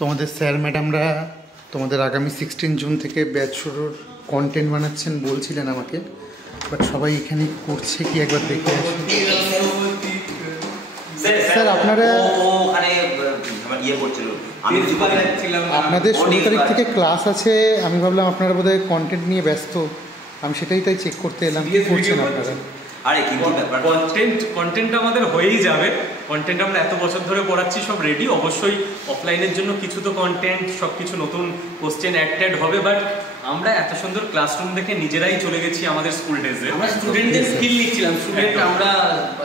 তোমাদের স্যার ম্যাডামরা তোমাদের আগামী 16 জুন থেকে ব্যাচ শুরুর কন্টেন্ট বানাচ্ছেন বলছিলেন আমাকে, বাট সবাই এখানে করছে কি একবার দেখে আসুন। স্যার আপনারা আপনাদের 16 তারিখ থেকে ক্লাস আছে, আমি ভাবলাম আপনারা বোধহয় কন্টেন্ট নিয়ে ব্যস্ত, আমি সেটাই তাই চেক করতে এলাম কি করছেন আপনারা। আরে কিন্তু কন্টেন্ট আমাদের হয়েই যাবে। কন্টেন্ট আমরা এত বছর ধরে পড়াচ্ছি, সব রেডি। অবশ্যই অফলাইনের জন্য কিছু তো কন্টেন্ট, সব কিছু নতুন কোশ্চেন অ্যাড হবে, বাট আমরা এত সুন্দর ক্লাসরুম দেখে নিজেরাই চলে গেছি আমাদের স্কুল ডেজে। আমরা স্টুডেন্টদের ফিল নিচ্ছিলাম,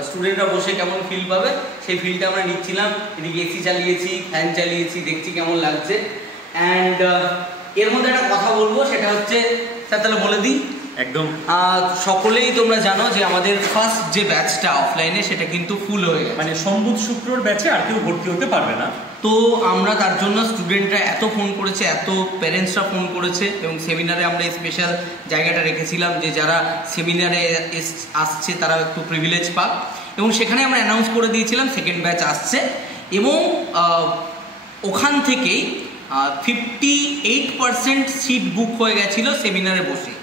স্টুডেন্টরা বসে কেমন ফিল পাবে সেই ফিলটা আমরা নিচ্ছিলাম। এদিকে এসি চালিয়েছি, ফ্যান চালিয়েছি, দেখছি কেমন লাগছে। অ্যান্ড এর মধ্যে একটা কথা বলবো, সেটা হচ্ছে স্যার তাহলে বলে দিই একদম। সকলেই তোমরা জানো যে আমাদের ফার্স্ট যে ব্যাচটা অফলাইনে সেটা কিন্তু ফুল হয়ে গেছে, মানে সোমবার শুক্রর ব্যাচে আর কেউ ভর্তি হতে পারবে না। তো আমরা তার জন্য স্টুডেন্টরা এত ফোন করেছে, এত প্যারেন্টসরা ফোন করেছে, এবং সেমিনারে আমরা স্পেশাল জায়গাটা রেখেছিলাম যে যারা সেমিনারে আসছে তারা একটু প্রিভিলেজ পাক, এবং সেখানে আমরা অ্যানাউন্স করে দিয়েছিলাম সেকেন্ড ব্যাচ আসছে, এবং ওখান থেকেই 58% সিট বুক হয়ে গেছিলো সেমিনারে বসে।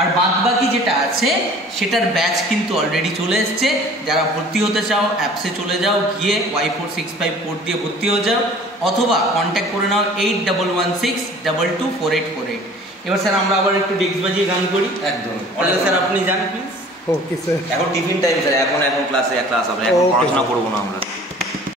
আর বাদবাকি যেটা আছে সেটার ব্যাচ কিন্তু অলরেডি চলে এসছে। যারা ভর্তি হতে চাও অ্যাপসে চলে যাও, গিয়ে Y4654 কোড দিয়ে ভর্তি হয়ে যাও, অথবা কন্ট্যাক্ট করে নাও 8116224848। এবার স্যার আমরা আবার একটু ডেস্ক বাজিয়ে গান করি। একদম। তাহলে স্যার আপনি যান প্লিজ। ওকে স্যার, এখন টিফিন টাইম স্যার, এখন ক্লাস হবে, এখন পড়াশোনা করবো না আমরা।